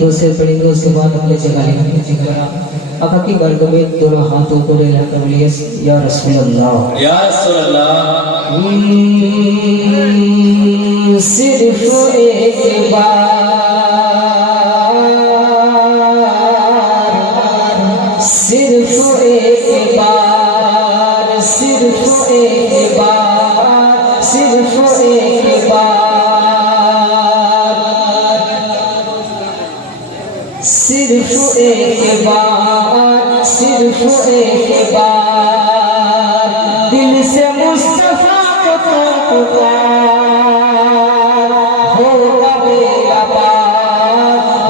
दूसरे पढ़ेंगे उसके बाद अपने जगह आका की बरगद में दोनों हाथों को लेकर बोलिए या रसूल अल्लाह या रसूल अल्लाह। सिर्फ एक बार सिर्फ एक बार सिर्फ एक बार सिर्फ एक बार सिर्फ एक बार सिर्फ एक बार दिल से मुस्तफा को पुकार होगा बेड़ा पार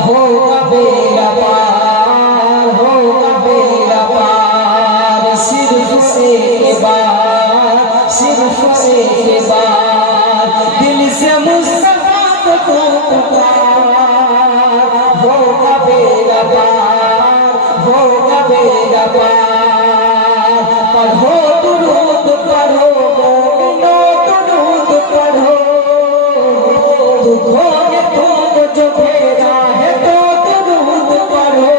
होगा बेड़ा पार होगा बेड़ा पार सिर्फ एक बार सिर्फ एक बार दिल से मुस्तफा को पुकार होगा बेड़ा पार होगा बेड़ा पार पढ़ो दुरूद पढ़ो मोमिनो दुरूद पढ़ो दुखों में तुम जो घेरा है तो दुरूद पढ़ो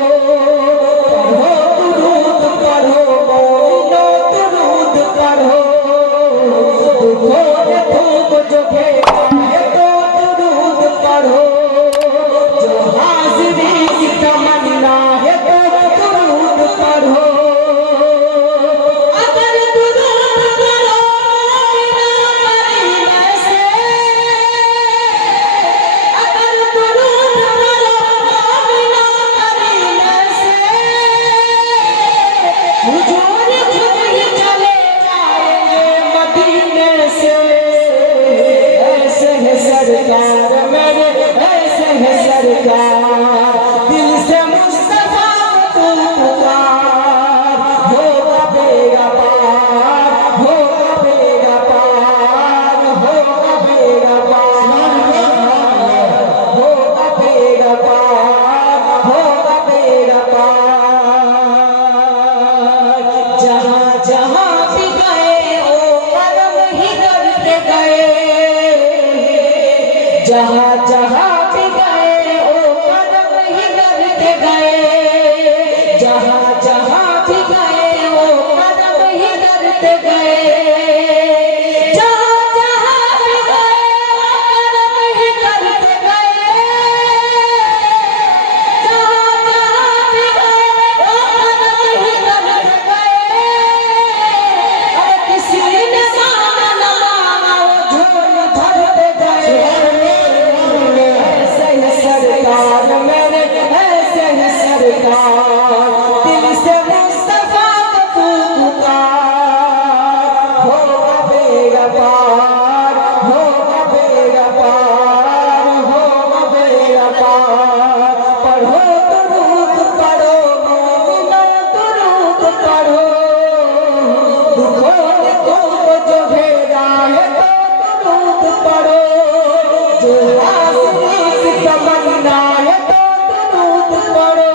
पढ़ो दुरूद पढ़ो मोमिनो दुरूद पढ़ो दुखों में तुम जो घेरा है तो दुरूद पढ़ो जो हाज़िरी की तमन्ना है तो दुरूद पढ़ो अगर दुरूद पढ़ो मदीना से अगर दुरूद पढ़ो मदीना से हुजूर खुद ही चले जाएंगे मदीने से ऐसे है सरकार मेरे ऐसे है सरकार दिल से मुस्तफा को पुकार होगा बेड़ा पार होगा बेड़ा पार होगा बेड़ा पार होगा बेड़ा पार होगा बेड़ा पार जहाँ जहाँ भी गए ओ कदम ही करते गए जहाँ जहाँ भी गए ओ कदम ही करते गए जहाँ जहाँ भी गए ओ कदम ही करते गए जहाँ जहाँ भी गए ओ कदम ही करते गए जहाँ जहाँ भी गए ओ कदम ही करते गए अरे किसी ने माना न माना वो झोल भरते गए ऐसे है सरकार मेरे ऐसे है सरकार दिल से मुस्तफा को पुकार होगा बेड़ा पार होगा बेड़ा पार होगा बेड़ा पार पढ़ो दुरूद पढ़ो मोमिनो दुरूद पढ़ो दुखों में तुमको जो घेरा है तो दुरूद पढ़ो जो आसमां की तमन्ना है तो दुरूद पढ़ो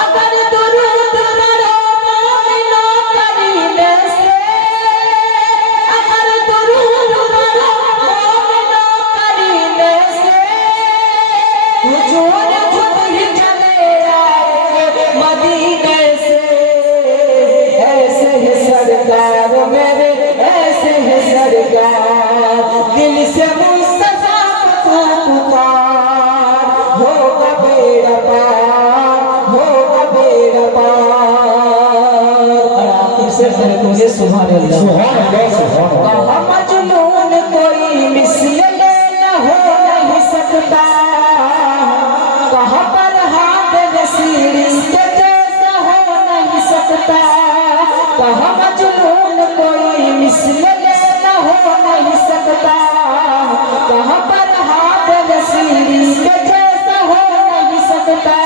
अगर दुरूद पढ़ो मोमिनो करीने से अगर दुरूद पढ़ो मोमिनो करीने से हुजूर खुद ही चले आएंगे मदीने से ऐसे है सरकार मेरे ऐसे है सरकार दिल से मुस्तफा को पुकार होगा बेड़ा पार होगा बेड़ा पार और आखिर से बोले सुभान अल्लाह मजनून कोई मिसल न हो नहीं सकता कहाँ पर हाथ नसीरी के जैसा हो नहीं सकता कहाँ मजनून कोई मिसल न हो नहीं सकता कहाँ पर हाथ नसीरी के जैसा हो नहीं सकता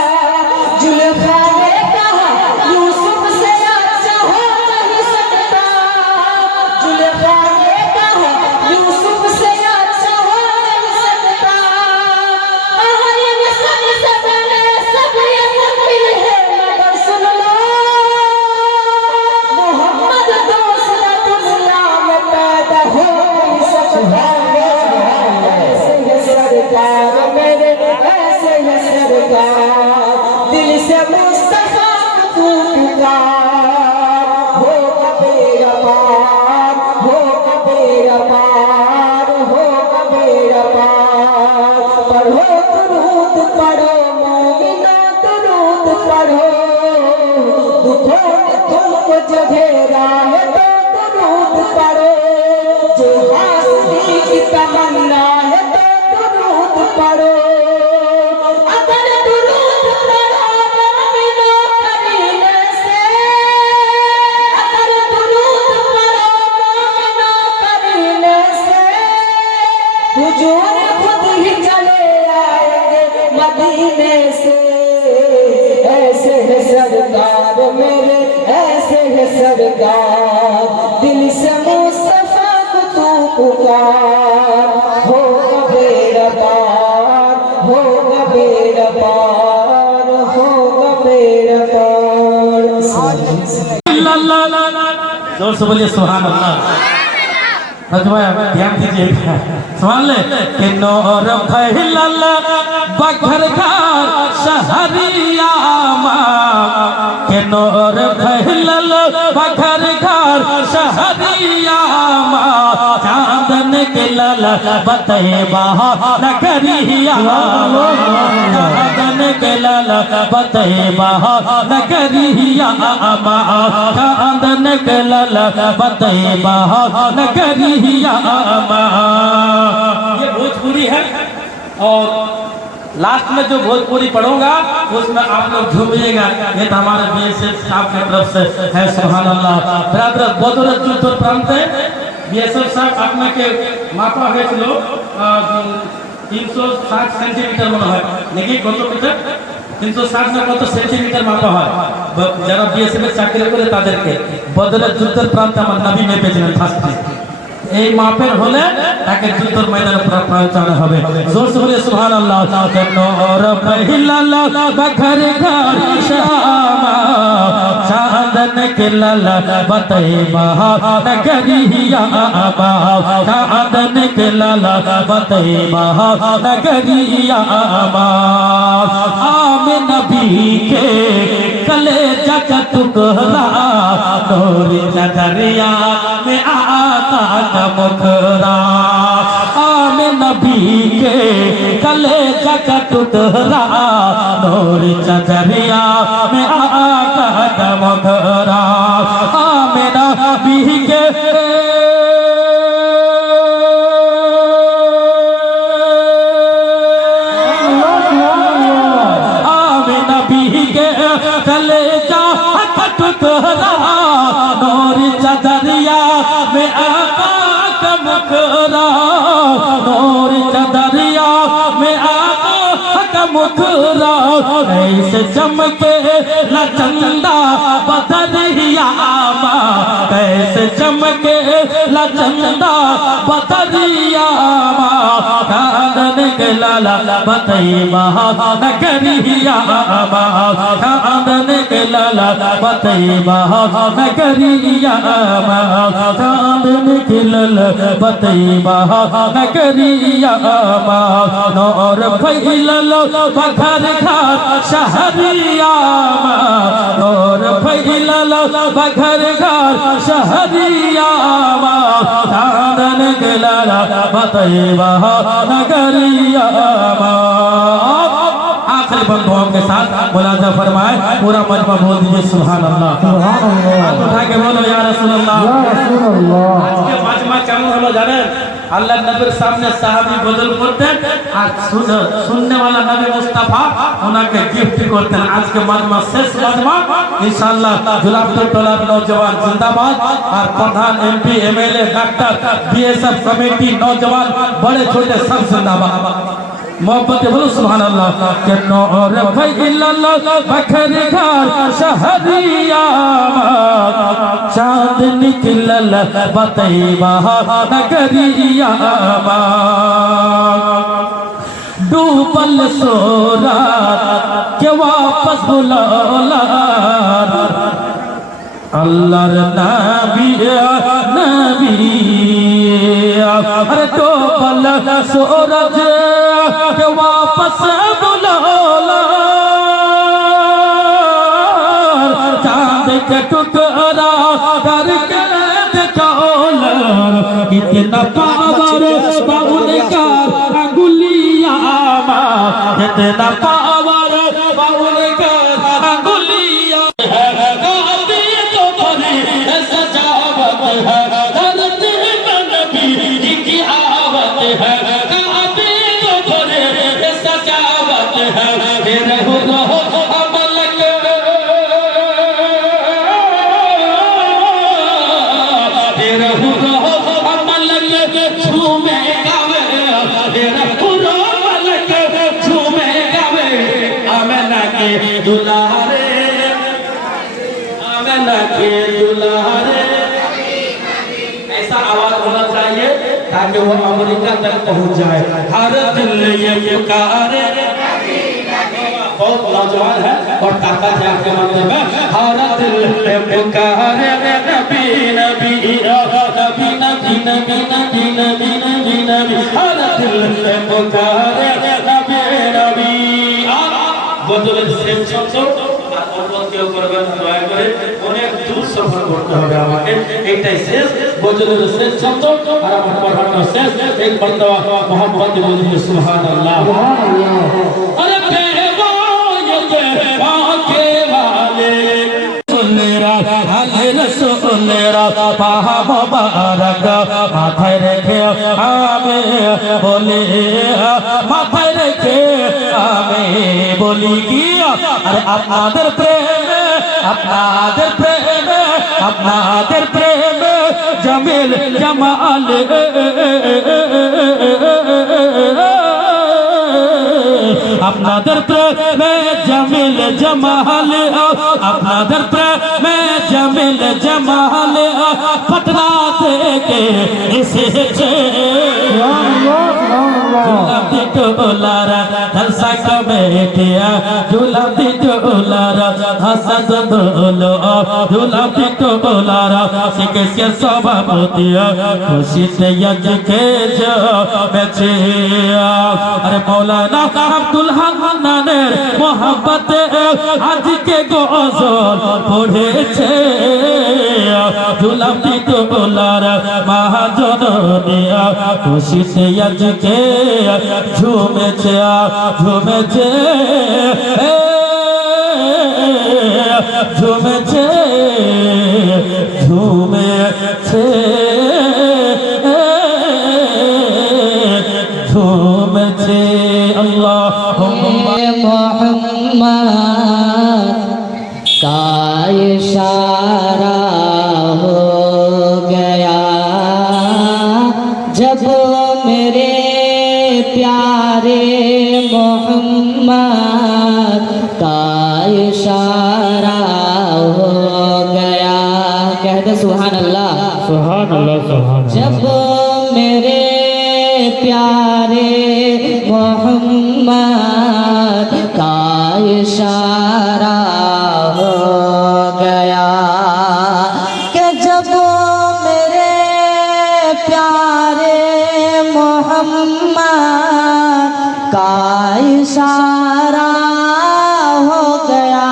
जुल्फा ने कहा यूसुफ से अच्छा हो नहीं सकता जुल्फा सरकार, दिल से मुस्तफा को तू पुकार, होगा बेड़ा पार, होगा बेड़ा पार, होगा बेड़ा पार। जोर से बोलिए सुभान अल्लाह। ध्यान दीजिएगा, सुभान ले कि नूर फैलल बखर घर शहरिया के नूर फैलल बखर घर शहरिया चांदन के लल बतैबा नगरिया चांदन के लल बतैबा नगरिया चांदन के लल बतैबा नगरिया। ये भोजपुरी है और लास्ट में जो भोजपुरी पढ़ूंगा उसमें आप लोग झूमिएगा। ये तो हमारे बीएसएफ साहब की तरफ से है, सुभान अल्लाह। बराबर बदौलत जुट प्रांत है बीएसएफ साहब अपने के मापा है लो 360 सेंटीमीटर मन है लेकिन कत मीटर 360 में कत सेंटीमीटर मापा है যারা বিএসএফ এর চাকরি করে তাদেরকে বদরের যুদ্ধের প্রান্তে আমার নবী মেপেছিলেন ফার্স্ট এই মাপের হলে তাকে যুদ্ধের ময়দানে পৌঁছানো হবে। জোর से बोलिए सुभान अल्लाह। नूर फैलल बखर घर शामा चांदन के लल बतैबा नगरिया चांदन के लल बतैबा नगरिया आम नबी के कलेजा का टुकड़ा तोरी नगरिया में आता का मुखरा आम नबी के कलेजा का टुकड़ा तोरी नगरिया में आता का मुखरा आम नबी के कलेजा टुकड़ा नूरी चदरिया में आका का मुखरा नूरी चदरिया में आका का मुखरा ऐसे चमके लचंदा बदरिया कैसे चमके लचंदा बदरिया चांदन के लाला बतैबा नगरिया चांदन के लाला बतैबा नगरिया चांदन के लाला बतैबा नगरिया नूर फैलल बखर घर शहरिया नूर फैलल बखर घर शहरिया चांदन के लाला बतैबा नगरिया। आखिरी बंधुओं के साथ मुलाजा फरमाए पूरा मजमा बोल दीजिए सुभान अल्लाह। हाथ उठा के बोलो या रसूल अल्लाह। आज के मजमा केमन हलो जानें আল্লাহ নবীর সামনে সাহাবী বদল করতেন আর सुनने वाला नबी मुस्तफा ওনাকে গিফট করতেন। আজকে মজমা শেষ মজমা ইনশাআল্লাহ গুলাবপুর টলার নওজওয়ান জিন্দাবাদ আর প্রধান MP MLA doctor BSF committee नौजवान बड़े छोटे सब जिंदाबाद मोहब्बत बोलो सुभान अल्लाह। के नूर फैलल बखर घर शहरिया चांद निकलल बतैबा नगरिया डूबल सोरा के वापस बुलौला अल्लाहर नबी नबी अरे डूबल सूरज के वापस बुलौला चांद के टुकड़ा करके देखौला इतना पावर बाउल का अंगुलिया इतना पावर बाउल का अंगुलिया तो भरी सजावत है धरती में नबी की आवत है तो भरी सजावत है रहो रहो अमल रहो रहो अमल झूमे गावे रहो रहो अमल झूमे गावे ताकि वो अमेरिका तक पहुंच जाए। हर दिल ये पुकारे, बहुत नौजवान है और ताकत है आपके मंदिर में। हर दिल ये पुकारे नबी नबी नबी नबी नबी नबी नबी नबी नबी, हर दिल ये पुकारे नबी नबी। বদলের শেষ শব্দ আর অন্য কেউ করবেন দয়া করে, অনেক দূর সফর করতে হবে আমাকে, এইটাই শেষ বদলের শেষ শব্দ আর আমার পড়ানো শেষ। এই বন্দা মোহাম্মদ বলি সুবহানাল্লাহ সুবহানাল্লাহ। আরে বেওয়ায়ে আকে वाले সুনেরা আলে রসুলেরা পাহা মুবারক মাথায় রেখে আমি বলি, মাথায় রেখে আমি বলি কি, আরে আপনাদের প্রেমে আপনাদের প্রেমে আপনাদের প্রেমে জামিল জামাল আপনাদের প্রেমে জামিল জামাল আপনাদের প্রেমে জামিল জামাল পটনা থেকে এসেছে। ঝুলাতি ডোলারা জলসা কমিটিয়া ঝুলাতি ডোলারা হাসান দোলো ঝুলাতি ডোলারা শিখে সভাপতিয়া খুশিতে আজকে জমেছে। আরে মৌলানা আব্দুল হান্নানের মোহাব্বতে আজকে গজল পড়েছে। ঝুলাতি ডোলারা মহাজননিয়া খুশিতে আজকে ঝুমেছে ঝুমেছে ঝুমেছে ঝুমেছে ঝুমেছে। আল্লাহুম্মা मोहम्मद का इशारा हो गया जब मेरे प्यारे मोहम्मद का इशारा हो गया। कह दे सुभान अल्लाह सुभान अल्लाह सुभान। जब मेरे प्यारे मोहम्मद का इशारा हो गया कि जब मेरे प्यारे मोहम्मद का इशारा हो गया,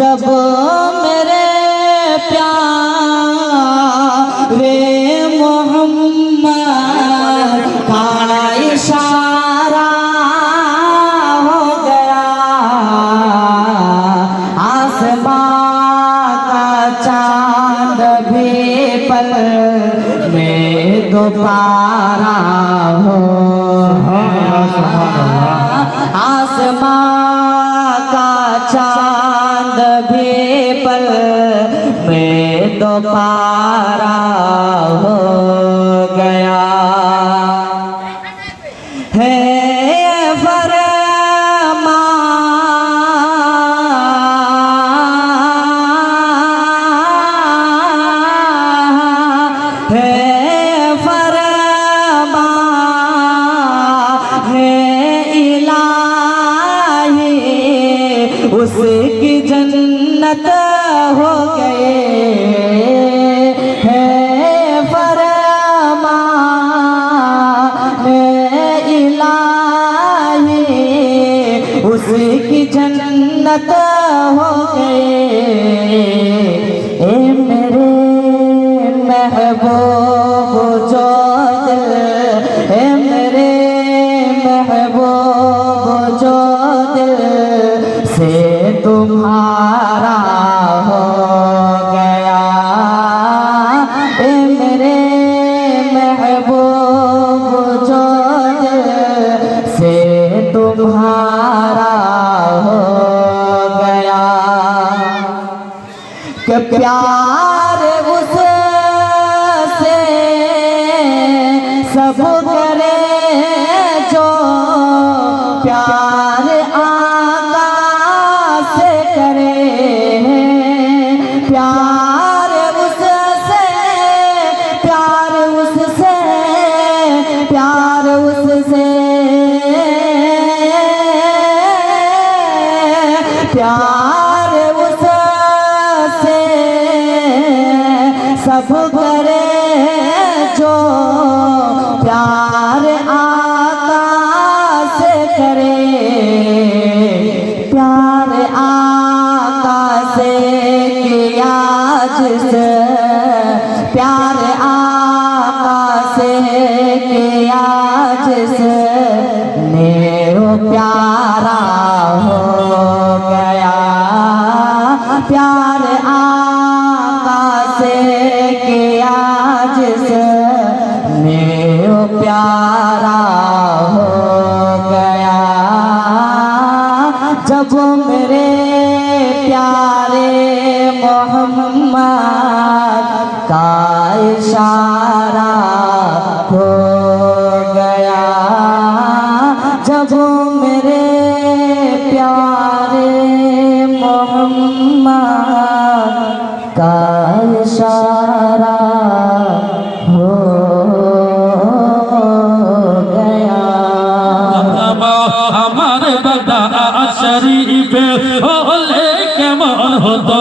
जब मेरे प्यारे मोहम्मद का इशारा हो गया, आसमां का चांद भी पल में दोबारा हो गया, आसमां का चांद भी पल में दोबारा हो गया है। उसकी जन्नत हो गए है फरमान इलाही, उसकी जन्नत हो गए। ए मेरे महबूब जो दिल, ए मेरे महबूब जो दिल से तुम्हारा हो गया, ए मेरे महबूब जो दिल से तुम्हारा हो गया, कि प्यार उससे सब करे जो प्यार आका से करे, प्यार उससे प्यार उस जिसने वो प्यारा हो गया प्यार आका से किया जिसने वो प्यारा हो गया जब मेरे प्यारे मोहम्मद का इशारा हो गया जब मेरे प्यारे मोहम्मद का इशारा हो गया আমার বাগদা শরীফে হলে কেমন হতো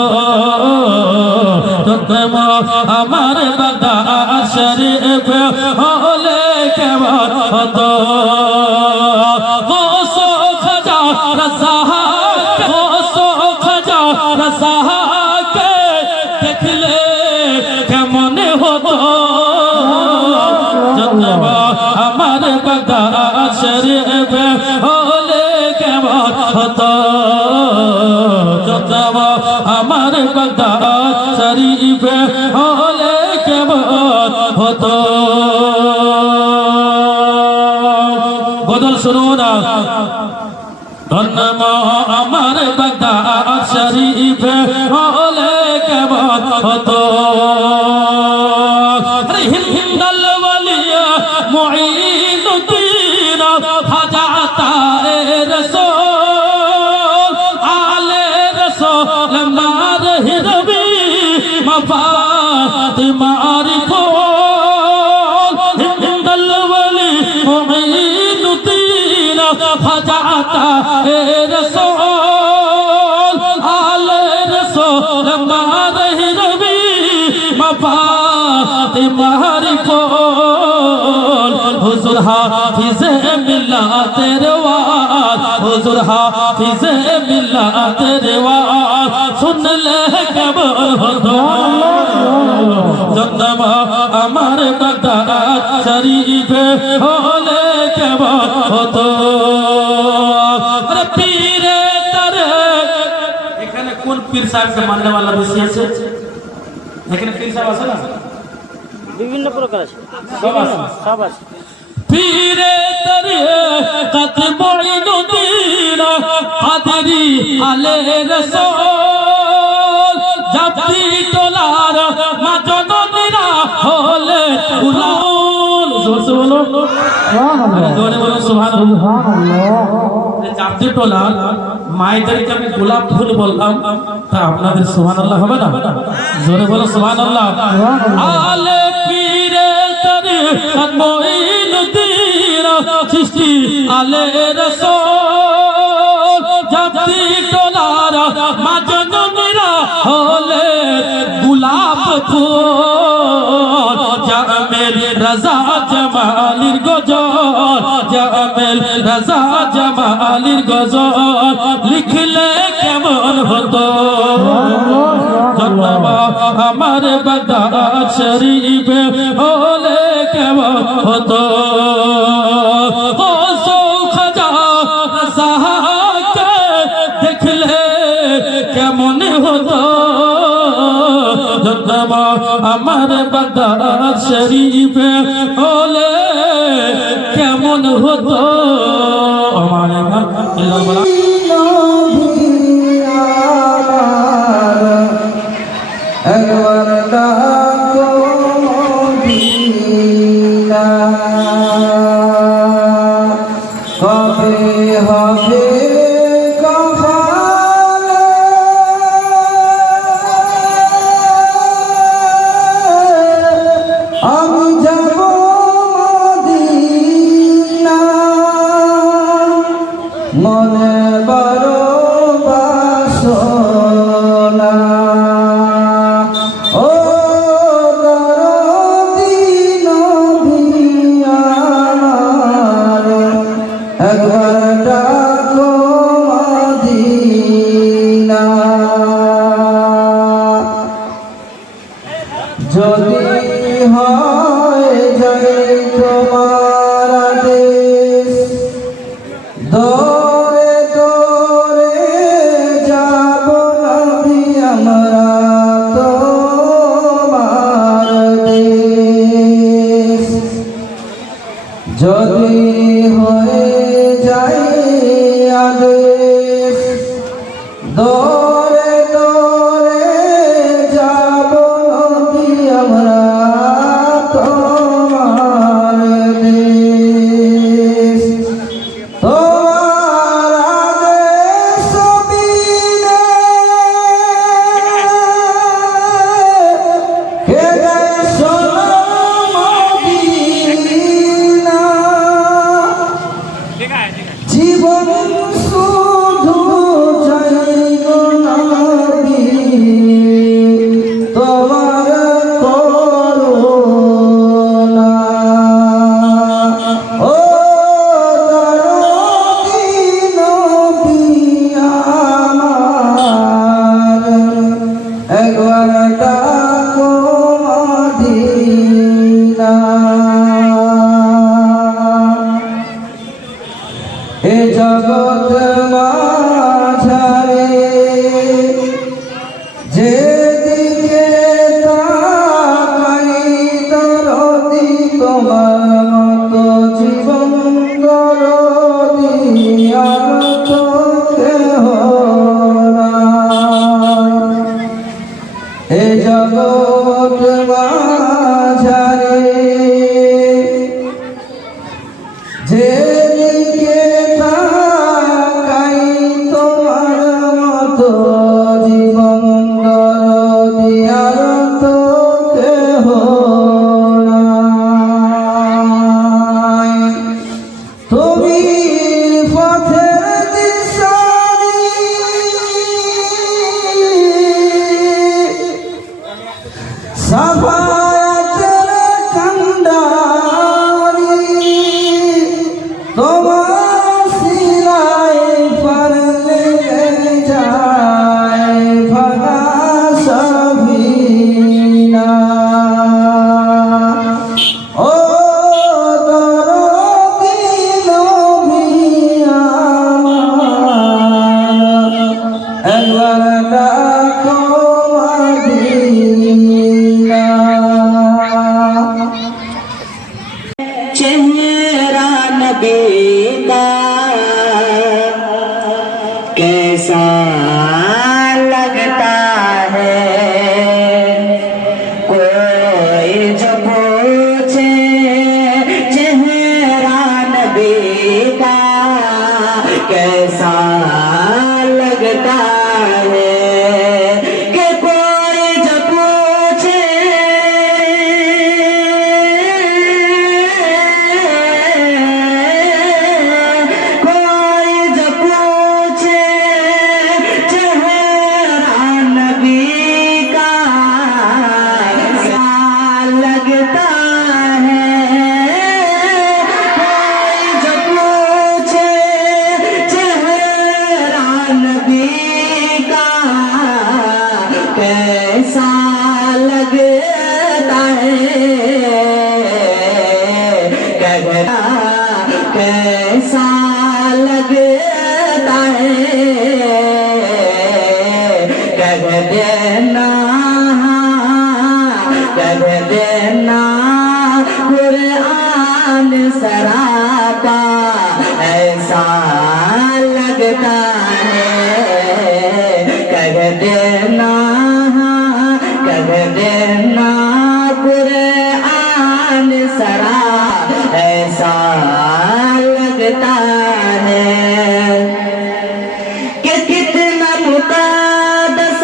আমার বাগদা শরীফে হলে কেমন হতো গোসো খাজা রাসাকে দেখলে কেমন হতো আমার বাগদা শরীফে হলে কেমন হতো আমার বাগদা শরীফে হলে কেমন হতো বদল শুনো না ধন্যমা আমার বাগদা শরীফে হলে কেমন হতো হিন্দাল ওয়ালিয়া মুঈনুদ্দিন খাজা তারে রাসূল আলে রাসূল মার হিরবি ফাতিমার কোল হিন্দাল ওয়ালি মুঈনুদ্দিন খাজা তারে রাসূল আলে রাসূল মার হিরবি ফাতিমার কোল হুজুর হাফিজে মিল্লাতের ওয়াজ হুজুর হাফিজে মিল্লাতের ওয়াজ শুনলে কেমন হতো জন্মা আমার বাগদা শরীফে হলে কেমন হতো আরে পীরে তারে এখানে কোন পীর সাহেবকে মাননে वाला বেশি আছে এখানে পীর সাহেব আছে না বিভিন্ন প্রকার আছে সব আছে পীরে তরিকত মুঈনুদ্দিন কাদরি আলে রাসূল জাতি তোলার মাজননীরা হলে উলাউল জোরসে বলো জোরে বলো সুবহানাল্লাহ জাতি তোলার মায়েদেরকে আমি গোলাপ ফুল বললাম তা আপনাদের সুবহানাল্লাহ হবে না জোরে বলো সুবহানাল্লাহ আলে পীরে তরিকত মুঈনুদ্দিন সৃষ্টি আলে রাসূল জাতি তোলার মাজননীরা হলে গোলাপ ফুল জামেল রাজা জামালির গজল জামেল রাজা জামালির গজল লিখলে কেমন হতো জন্মা আমার বাগদা শরীফে হলে কেমন হতো গোসো খাজা রাসাকে দেখলে কেমন হতো জন্মা আমার বাগদা শরীফে হলে কেমন হতো আমার একবার ডাকো মদিনা কবে হবে কফালে আমি যাব মদিনা মনে যদি হয়ে যায় আদেশ দৌড়ে দৌড়ে যাব নবী আমরা তোমার দেশ তোমার আদেশ বিনে কে যায় সোনা মদিনা জীবন শুধু চাই গো নবী তোমার করুণা ও দরদি নবী আমার একবার ডাকো মদিনা এ জগৎ মাঝারে যেদিকে তাকাই দরদি তোমার মতো জীবন দরদি আর তো কেহ নাই। এ জগৎ মাঝারে যেদিকে তাকাই তোমার মতো জীবন দরদি আর তো কেহ নাই। তুমি পথের দিশারি সাফায়াতের কান্ডারি তোমার সিলাই পারলে যায় ভাঙা সফিনা ও দরদি নবী আমার একবার ডাকো মদিনা चेहरा नबी का कैसा लगता है कोई जो पूछे चेहरा नबी का कैसा लगता है कि कोई जो पूछे कोई जो पूछे चेहरा नबी का कैसा लगता है कोई जो पूछे चेहरा नबी का कैसा लगता है कहना कैसा लगता है कह देना कुरान सरापा ऐसा लगता है कह देना कुरान सरा ऐसा लगता है कि कितना मुक़द्दस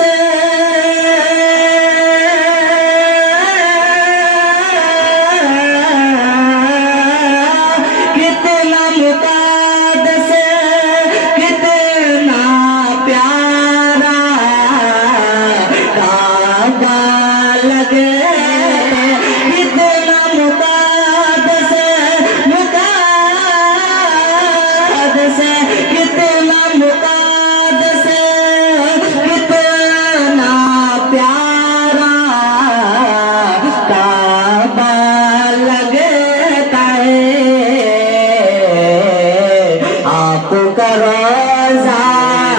कितना मुक़द्दस कितना प्यारा काबा लगे कितना मुक़द्दस कितना मुक़द्दस कितना प्यारा काबा लगता है आपका रोज़ा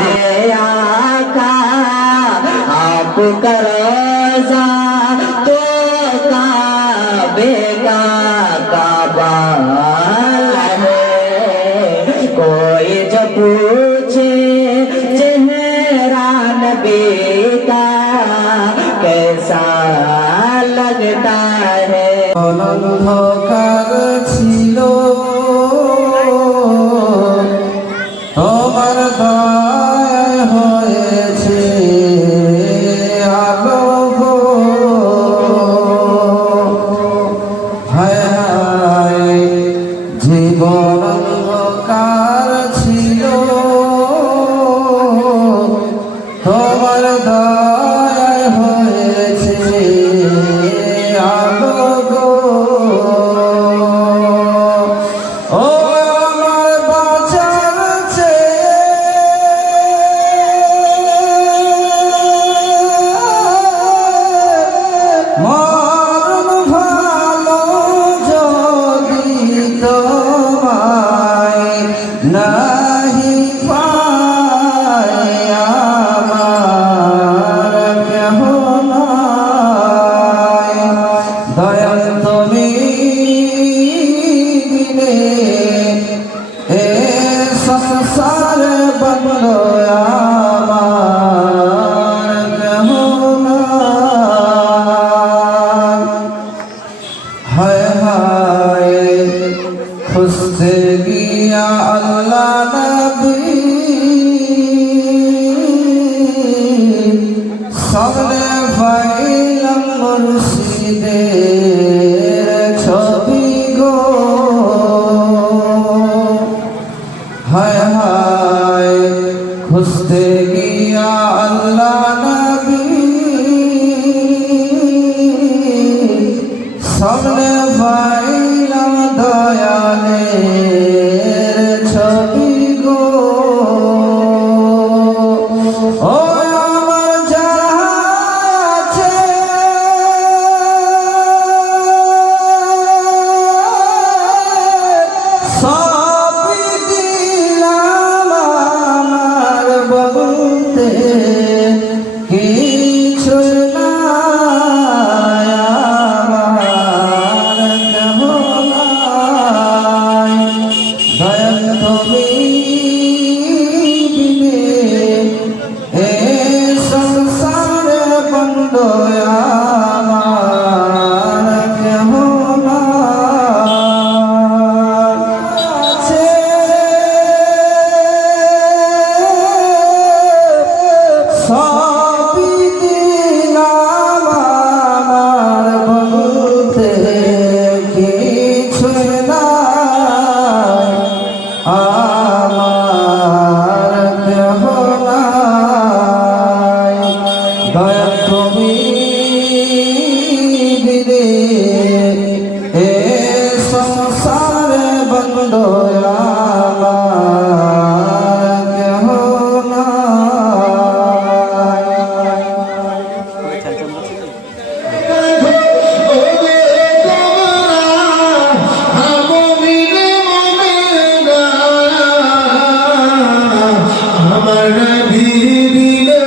है आका आपका रोज़ा तो काबे का काबा पूछे चेहरा नबी का कैसा लगता है। অন্ধকার ছিল তোমার দয়ায় হয়েছে আলো গো। হায় হায় জীবন অন্ধকার ছিল তোমার দয়ায় হয়েছে আলো গো। ও আমার বাঁচার মরণ ভালো যদি তোমায় নাহি পাই আমার কেহ নাই। দয়াল তুমি বিনে এ সংসার বন্ধ আমার কেহ নাই। হায় হায় খুঁজতে গিয়া আল্লাহ নবী সামনে পাইলাম মুর্শিদের ছবি গো। হায় হায় খুঁজতে গিয়া আল্লাহ নবী সামনে পাইলাম দয়ালের ছবি গো। ও আমার যাহা আছে সবই দিলাম আমার বলতে কিছু নাই আমার কেহ নাই। দয়াল তুমি বিনে এ সংসার বন্ধ আমার কেহ নাই। সবই দিলাম আমার বলতে কিছু নাই আমার কেহ নাই। দয়া তুমি বিনে এ সংসার বন্ধ আমার কেহ আমার নবী দিলে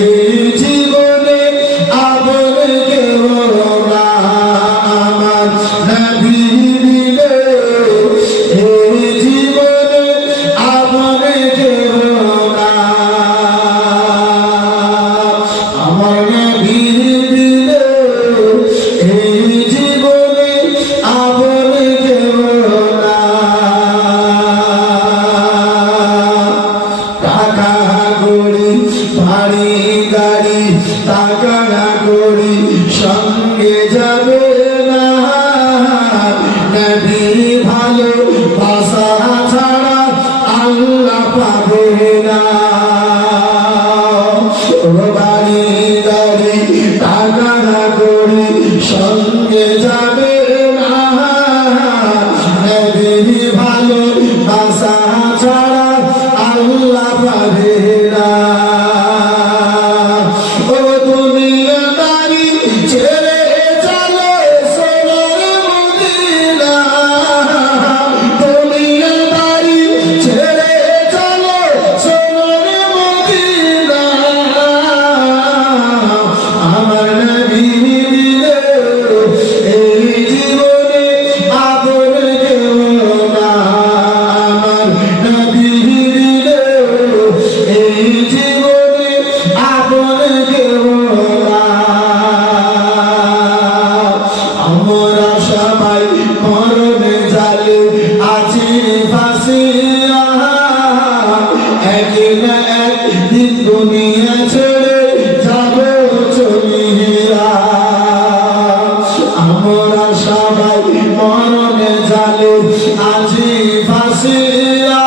এই জীবনে আবার কেউ না। আমার নবী দিলে এই জীবনে আবার কেউ না। আমার নবী দিলে এই জীবনে আবার কেউ না। টাকা করি ভারী গাড়ি টাকা না করি সঙ্গে যাবে না। নবী ভালো ভাষা ছাড়া আল্লাহ পাবে না। বাড়ি গাড়ি টাকা না করি সঙ্গে যাবে না। নবী ভালো ভাষা ছাড়া আল্লাহ পাবে না। ও দুনিয়াদারি ছেড়ে চলো সোনার মদিনা। সবাই মরণে জালে আছি ফাঁসিয়া একদিন না একদিন দুনিয়া ছেড়ে যাব চলিয়া আমরা সবাই মরণে জালে আছি ফাঁসিয়া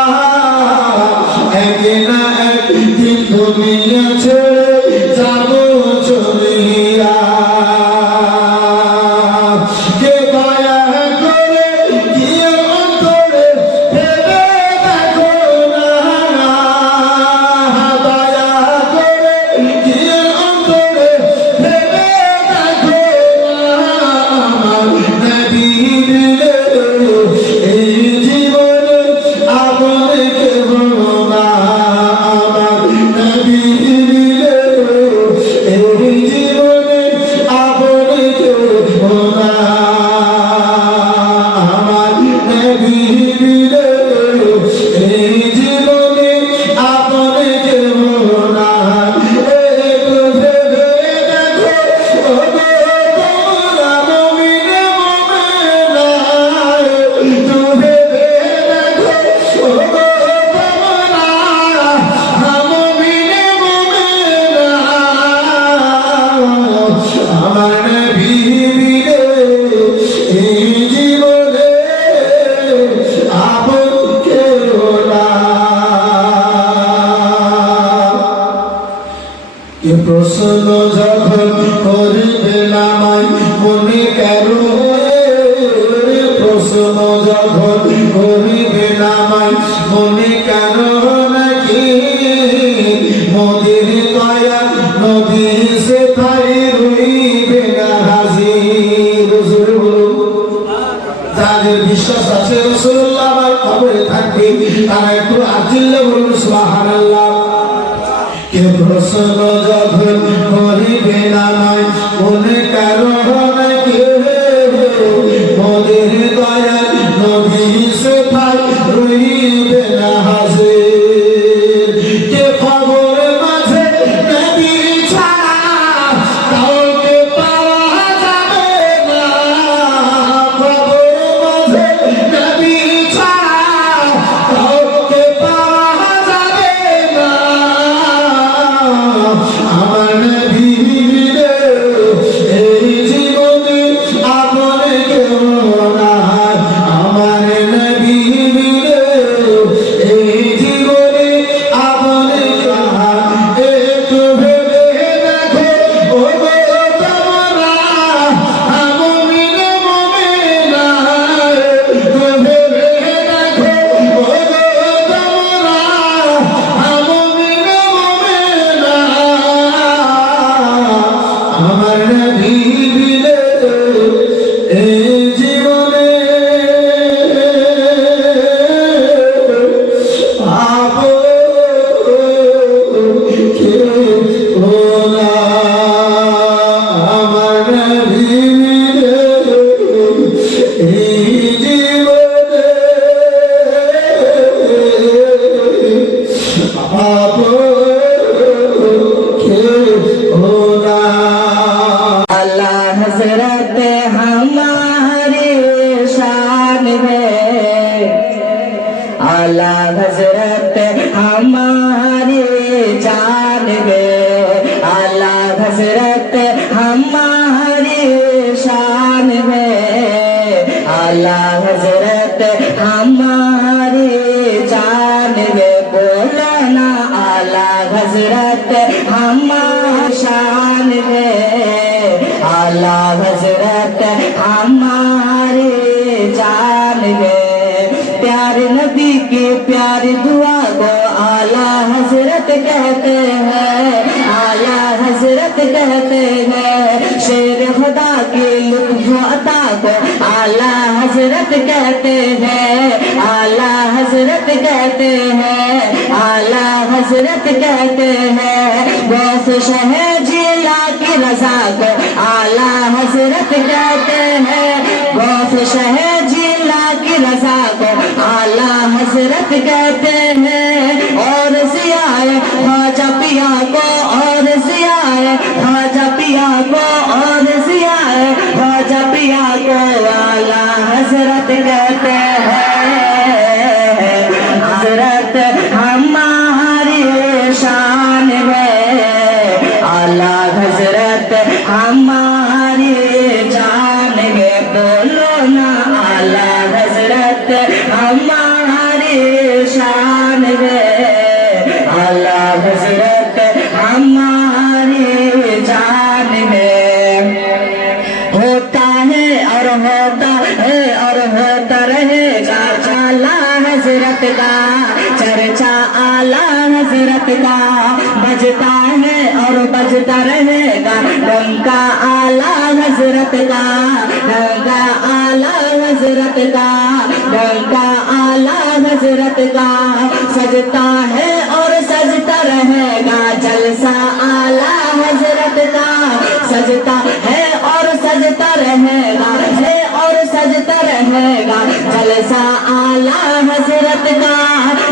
একদিন না একদিন দুনিয়া ছেড়ে যাব চলিয়া কে দয়া করে গিয়ে অন্তরে ভেবে দেখো না দয়া করে গিয়ে অন্তরে ভেবে দেখো না আমার নবী দিলে এই জীবনে আপন কেহ না আমার নবী দিলে এই জীবনে আপন কেহ না আমার নবী দিলে এই জীবনে আপন কেহ না একটু ভেবে দেখো ও গো তোমরা মুমিনে মুমিনা একটু ভেবে দেখো ও গো তোমরা মুমিনে মুমিনা আমার নবী দিলে এই জীবনে আপন কেহ না এ প্রশ্ন যখন করিবে নামাই মনে কারো প্রশ্ন যখন করিবে নামাই মনে কারো নাকি মোদের দয়া নদী সে তাই রইবে না হাজির যাদের বিশ্বাস আছে রাসূলুল্লাহ আমার কবরে থাকবে তারা একটু আদিল্লা বলুন সুবহানাল্লাহ কে প্রশ্ন যখন করিবে নামাই মনে কারো নাকি মোদের দয়া নবী সে ভাই রইবে না হাজির কে খবর মাঝে নবী ছাড়া কাউকে পাওয়া যাবে না খবর মাঝে নবী ছাড়া কাউকে পাওয়া যাবে না আমার নবী দিলে এই জীবনে আপন কেহ না আমার নবী দিলে এই জীবনে আপন কেহ না একটু ভেবে দেখো ও গো তোমরা মুমিনে মুমিনা একটু ভেবে দেখো ও গো তোমরা মুমিনে মুমিনা আমার নবী দিলে এই জীবনে আপন কেহ না আমার নবী দিলে এই জীবনে আপন কেহ না आला हजरत हमारी शान है आला हजरत हमारी जान है आला हजरत हमारी शान है आला हजरत हमारी जान है बोलना आला हजरत हमारी शान है आला हजरत हमारे जान है प्यारे नबी की प्यारी दुआ को आला हजरत कहते हैं आला हजरत कहते हैं शेर खुदा की लुत्फ अता को आला हजरत कहते हैं आला हजरत कहते हैं आला हजरत कहते हैं गौस शहर जिला की रजा को आला हजरत कहते हैं गौस शहर जिला की रजा को आला हजरत कहते हैं और सियाए ख्वाजा पिया को और सियाए ख्वाजा पिया को और सियाए ख्वाजा पिया को आला हजरत कहते हैं हजरत हमारी शान है आला हजरत हमारी जान है बोलो ना आला हजरत हमारी शान है आला हजरत हमारी जान है होता है और होता है और होता रहेगा आला हजरत का चर्चा आला हजरत का बजता है और बजता रहेगा डंका आला हजरत का डंका आला हजरत का डंका आला हजरत का सजता है और सजता रहेगा जलसा आला हजरत का सजता है और सजता रहेगा है और सजता रहेगा जलसा आला हजरत का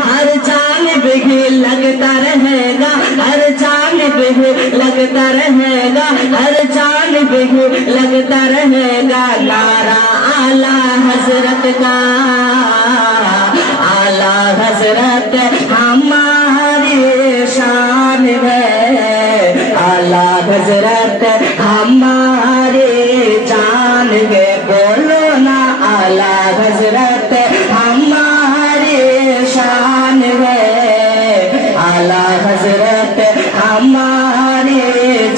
हर जानिब ही लगता रहेगा हर जानिब ही लगता रहेगा हर जानिब ही लगता रहेगा नारा आला हजरत का आला हजरत हमारी शान है आला हजरत हमारी जान है बोलो ना आला हजरत हमारी शान है आला हजरत हमारी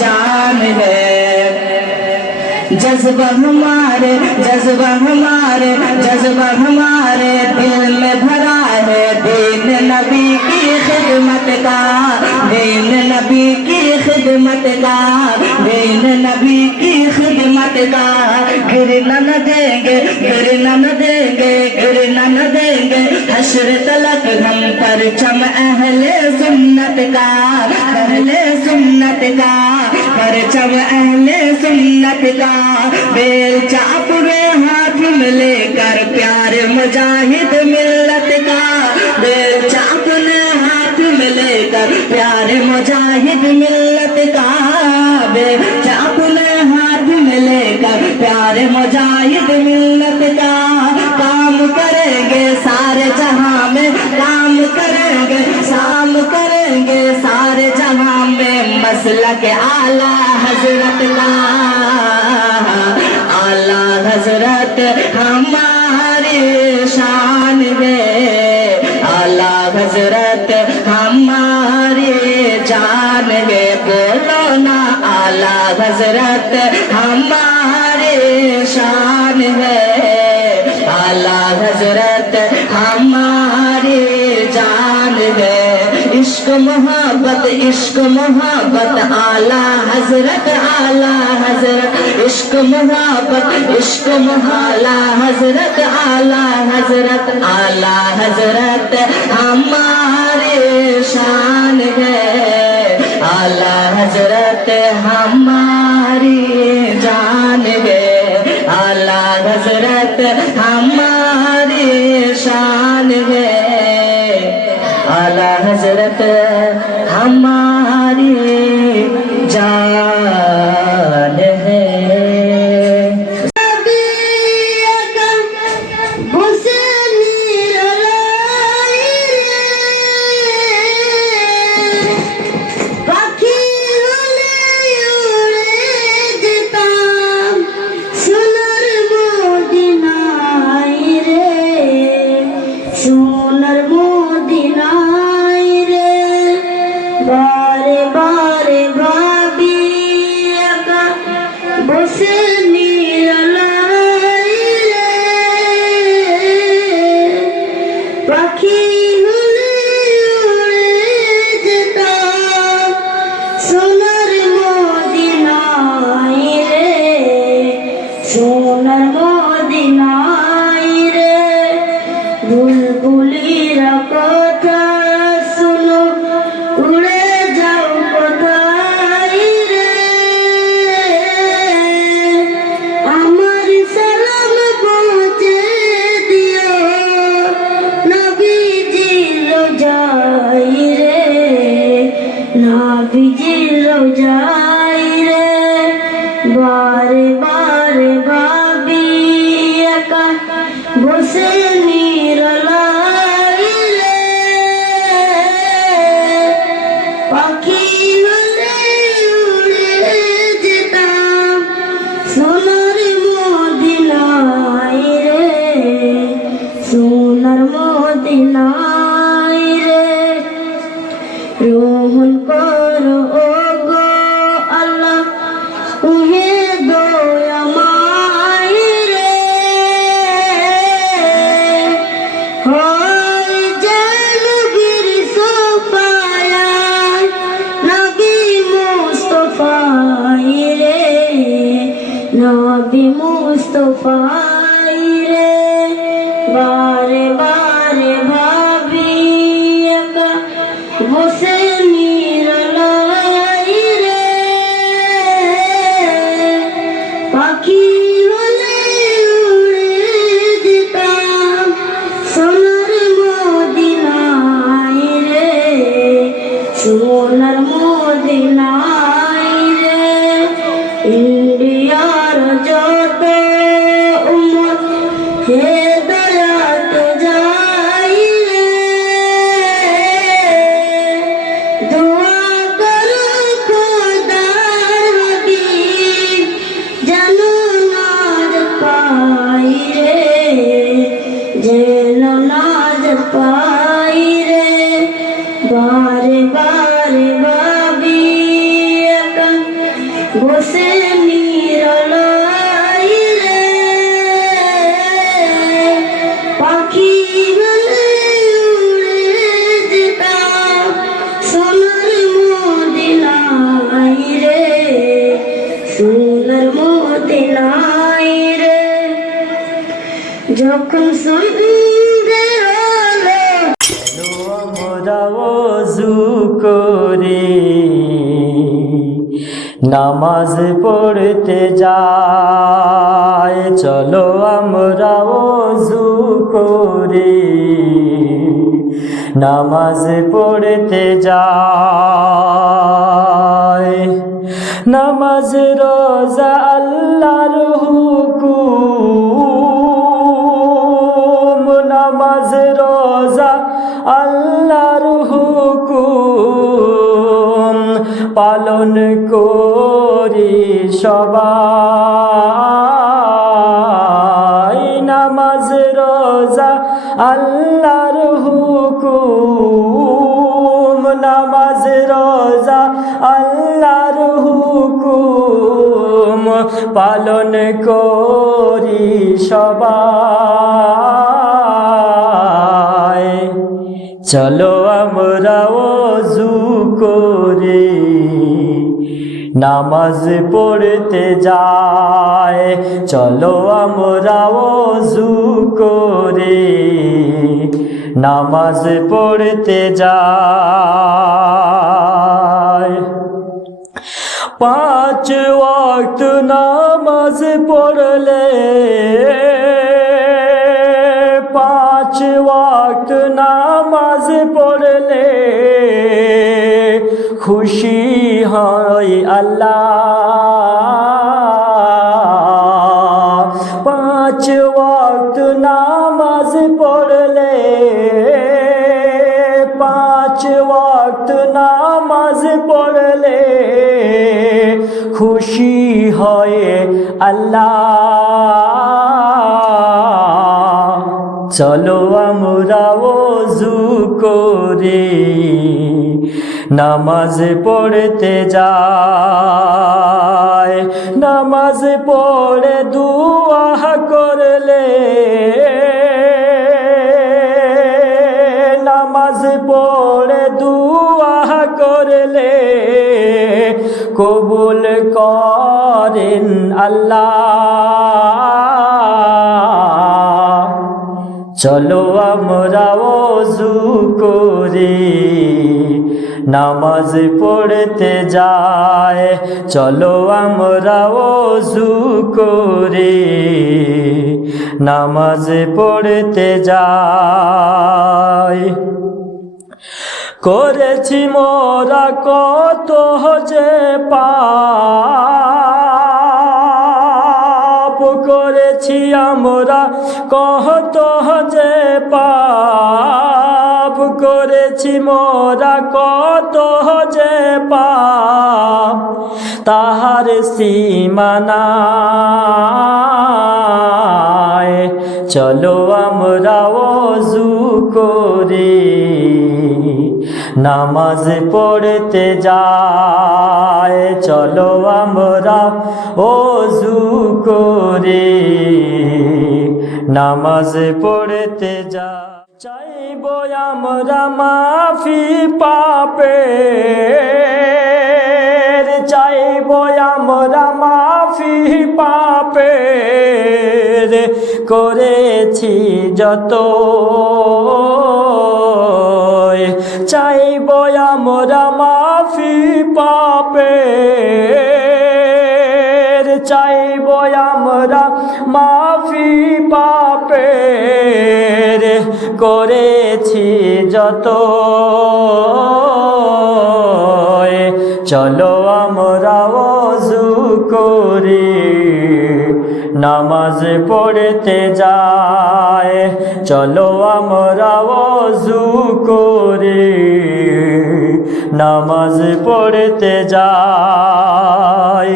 जान है जज्बा हमारे जज्बा हमारे जज्बा हमारे दिल में भरा है दीन नबी की खिदमत का दीन नबी की खिदमत का दीन नबी की खिदमत का गिरना न देंगे गिरना न देंगे गिरना न देंगे हश्र तलक हम परचम अहले सुन्नत का अहले सुन्नत का परचम अहले सुन्नत का बेलचा अपने हाथ में लेकर प्यारे मुजाहिद मिल्लत का बेलचा अपने हाथ में लेकर प्यारे मुजाहिद मिल्लत का बेलचा अपने हाथ में लेकर प्यारे मुजाहिद मिल्लत का काम करेंगे सारे जहां में काम करेंगे शाम करेंगे सारे जहां में मसलक आला हजरत का आला हजरत हमारी शान है आला हजरत हमारी जान है बोलो ना आला हजरत हमारी शान है आला हजरत हमारी जान है इश्क मोहब्बत आला हजरत इश्क आला हजरत आला हजरत हमारे शान है आला हजरत हमारी जान है आला हजरत हमारी शान है आला हजरत हमारी जान है সোনার মদিনায় রে বারে বারে বসে নিরালাই রে পাখি হলে উড়ে যেতাম সোনার মদিনায় রে সোনার মদিনায় রে রোহন করো ও গো আল্লাহ উহে দয়াময় রে হয় যেন বীর সোফায় নবী মুস্তফায় রে নবী মুস্তফায় রে বারে বারে ভাবি একা বসে নিরালাই রে পাখি হলে উড়ে যেতাম সোনার মদিনায় রে সোনার মদিনায় রে ইন্ডিয়ার যত উম্মত হেদায়াত যাই রে দোয়া করো খোদার হাবিব যেন নাজাত পাই রে যেন নাজাত পাই রে বারে বারে ভাবি একা বসে নিরালাই রে পাখি হলে উড়ে যেতাম সোনার মদিনায় রে সোনার মদিনায় রে যখন সন্ধ্যে হলো আমরা ওযু করে নামাজ পড়তে যাই চলো আমরা ওযু করে নামাজ পড়তে যাই নামাজ রোজা আল্লাহর হুকুম নামাজ রোজা আল্লাহর হুকুম পালন করি সবাই নামাজ রোজা আল্লাহর হুকুম নামাজ রোজা আল্লাহর হুকুম পালন করি সবাই চলো আমরা ওযু করে নামাজ পড়তে যাই চলো আমরা ওযু করে নামাজ পড়তে যাই পাঁচ ওয়াক্ত নামাজ পড়লে পাঁচ ওয়াক্ত নামাজ পড়লে খুশি হয় আল্লাহ পাঁচ ওয়াক্ত নামাজ পড়লে পাঁচ ওয়াক্ত নামাজ পড়লে খুশি হয় আল্লাহ চলো আমরা ওযু করে নামাজ পড়তে যাই নামাজ পড়ে দুআ করলে নামাজ পড়ে দুআ করলে কবুল করেন আল্লাহ চলো আমরা ওযু করে নামাজ পড়তে যাই চলো আমরা ওযু করে নামাজ পড়তে যাই করেছি মোরা কত যে পাপ করেছি আমরা কত যে পাপ করেছি মোরা, কত যে পাপ তাহার সীমা নাই। চলো আমরা ওযু করে নামাজ পড়তে যাই, চলো আমরা ওযু করে নামাজ পড়তে যাই। চাইব আমরা মাফি পাপের, চাইব আমরা মাফি পাপের, করেছি যত। চাইব আমরা মাফি পাপের, চাইব আমরা মাফি পাপের, করেছি যত। চলো আমরা ওযু করে নামাজ পড়তে যাই, চলো আমরা ওযু করে নামাজ পড়তে যাই।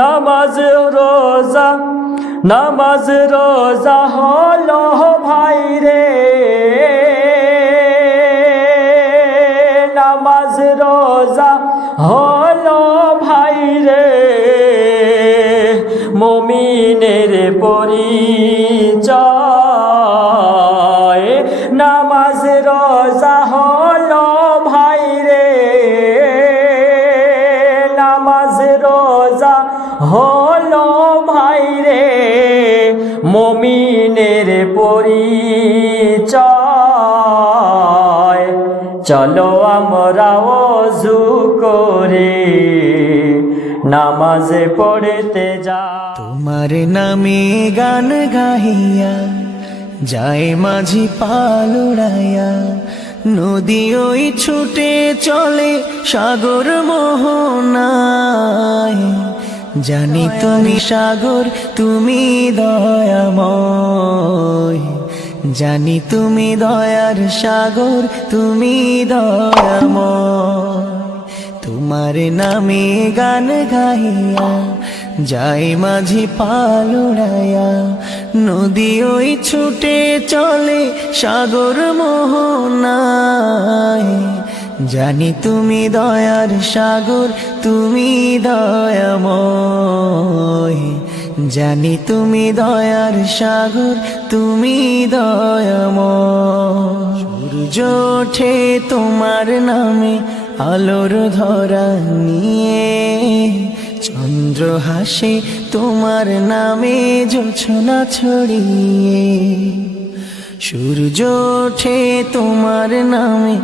নামাজ রোজা, নামাজ রোজা হলো ভাই রে, নামাজ রোজা হলো ভাই রে, মুমিনের পরিচয়। নামাজ রোজা হলো ভাই রে, নামাজ রোজা হলো ভাই রে, মুমিনের পরিচয়। চলো আমরা ওযু করে নামাজ পড়তে যাই। তোমার নামে গান গাহিয়া যায় মাঝি পাল উড়াইয়া, নদী ওই ছুটে চলে সাগর মোহনায়। জানি তুমি সাগর, তুমি দয়াময়, জানি তুমি দয়ার সাগর, তুমি দয়াময়। তোমার নামে গান গাইয়া যায় মাঝি পাল উড়াইয়া, নদী ওই ছুটে চলে সাগর মোহনায়। জানি তুমি দয়ার সাগর, তুমি দয়াময়, জানি তুমি দয়ার সাগর, তুমি দয়াময়। সূর্য ওঠে তোমার নামে আলোর ধরা নিয়ে, চন্দ্র হাসে তোমার নামে জোছনা ছড়িয়ে। সূর্য ওঠে তোমার নামে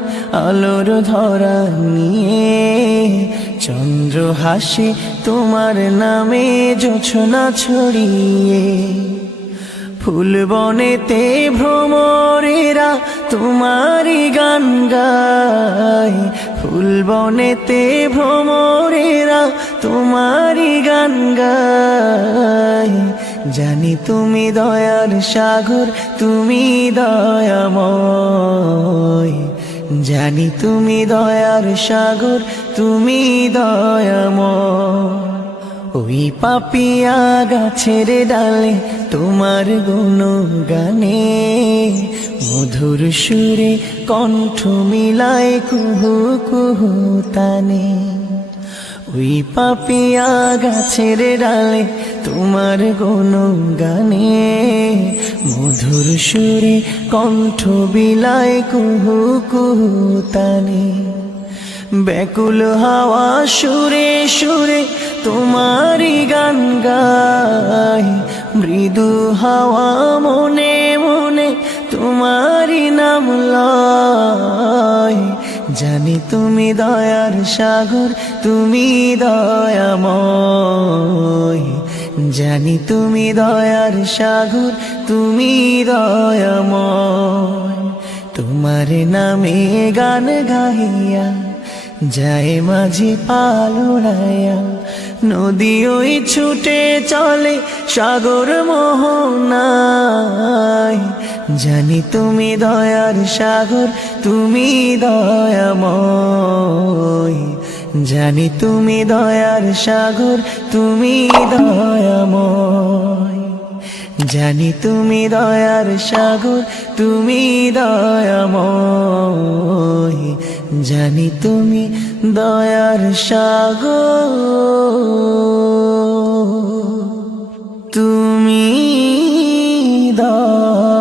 আলোর ধরা নিয়ে, চন্দ্র হাসে তোমার নামে জোছনা ছড়িয়ে। ফুল বনেতে ভ্রমরেরা তোমারই গান গায়, ফুল বনেতে ভ্রমরেরা তোমারই গান গায়। জানি তুমি দয়ার সাগর, তুমি দয়াময়, জানি তুমি দয়ার সাগর, তুমি দয়াময়। ওই পাপিয়া গাছের ডালে তোমার গুণগানে, মধুর সুরে কণ্ঠ মিলায় কুহু কুহু তানে। ওই পাপিয়া গাছের ডালে তোমার গুণগানে, মধুর সুরে কণ্ঠ বিলায় কুহু কুহু তানে। ব্যাকুল হাওয়া সুরে সুরে তোমারই গান গায়, মৃদু হাওয়া মনে মনে তোমারই নাম লয়। জানি তুমি দয়ার সাগর, তুমি দয়াময়, জানি তুমি দয়ার সাগর, তুমি দয়াময়। তোমার নামে গান গাইয়া যায় মাঝি পাল উড়াইয়া, নদী ওই ছুটে চলে সাগর মোহনায়, জানি তুমি দয়ার সাগর, তুমি দয়াময়, জানি তুমি দয়ার সাগর, তুমি দয়াময়, জানি তুমি দয়ার সাগর, তুমি দয়াময়, জানি তুমি দয়ার সাগর, তুমি দয়াময়।